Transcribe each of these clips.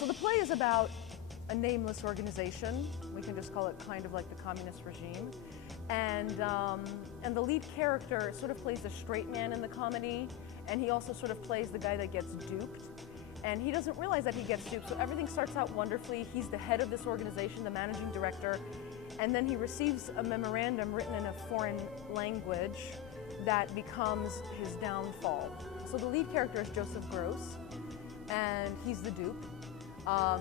So the play is about a nameless organization. We can just call it kind of like the communist regime. And the lead character sort of plays the straight man in the comedy, and he also sort of plays the guy that gets duped. And he doesn't realize that he gets duped, so everything starts out wonderfully. He's the head of this organization, the managing director, and then he receives a memorandum written in a foreign language that becomes his downfall. So the lead character is Joseph Gross, and he's the dupe.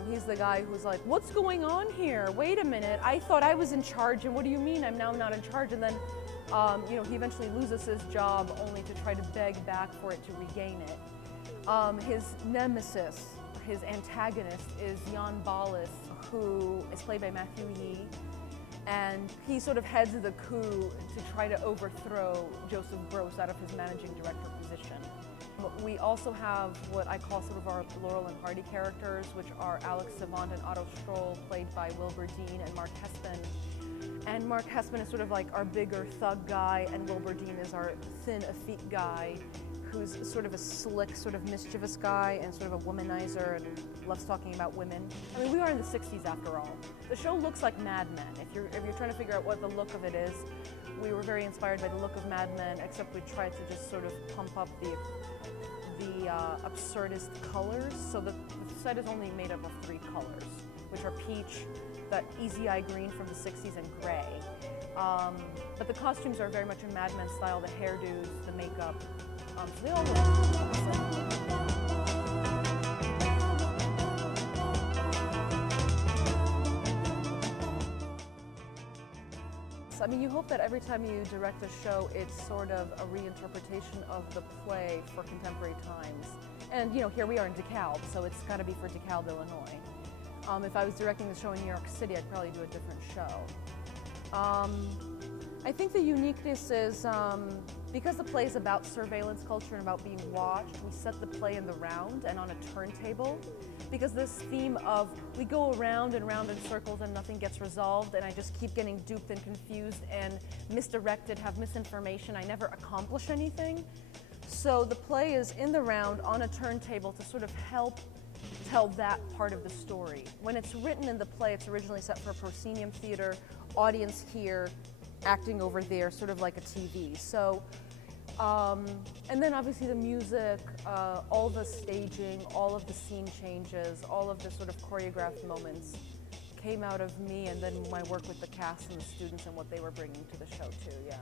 He's the guy who's like, what's going on here? Wait a minute, I thought I was in charge, and what do you mean I'm now not in charge? And then he eventually loses his job only to try to beg back for it to regain it. His nemesis, his antagonist, is Jan Ballas, who is played by Matthew Yee, and he sort of heads the coup to try to overthrow Joseph Gross out of his managing director position. We also have what I call sort of our Laurel and Hardy characters, which are Alex Savant and Otto Stroll, played by Wilbur Dean and Mark Hespin. And Mark Hespin is sort of like our bigger thug guy, and Wilbur Dean is our thin, effete guy, who's sort of a slick, sort of mischievous guy and sort of a womanizer and loves talking about women. I mean, we are in the 60s after all. The show looks like Mad Men. If you're trying to figure out what the look of it is, we were very inspired by the look of Mad Men, except we tried to just sort of pump up the absurdist colors. So the set is only made up of 3 colors, which are peach, that easy eye green from the 60s, and gray. But the costumes are very much in Mad Men style, the hairdos, the makeup. So they all look awesome. I mean, you hope that every time you direct a show, it's sort of a reinterpretation of the play for contemporary times. And here we are in DeKalb, so it's got to be for DeKalb, Illinois. If I was directing the show in New York City, I'd probably do a different show. I think the uniqueness is because the play is about surveillance culture and about being watched, we set the play in the round and on a turntable, because this theme of we go around and round in circles and nothing gets resolved, and I just keep getting duped and confused and misdirected, have misinformation, I never accomplish anything. So the play is in the round on a turntable to sort of help tell that part of the story. When it's written in the play, it's originally set for a proscenium theater, audience here, acting over there, sort of like a TV. So, and then obviously the music, all the staging, all of the scene changes, all of the sort of choreographed moments came out of me, and then my work with the cast and the students and what they were bringing to the show too, yeah.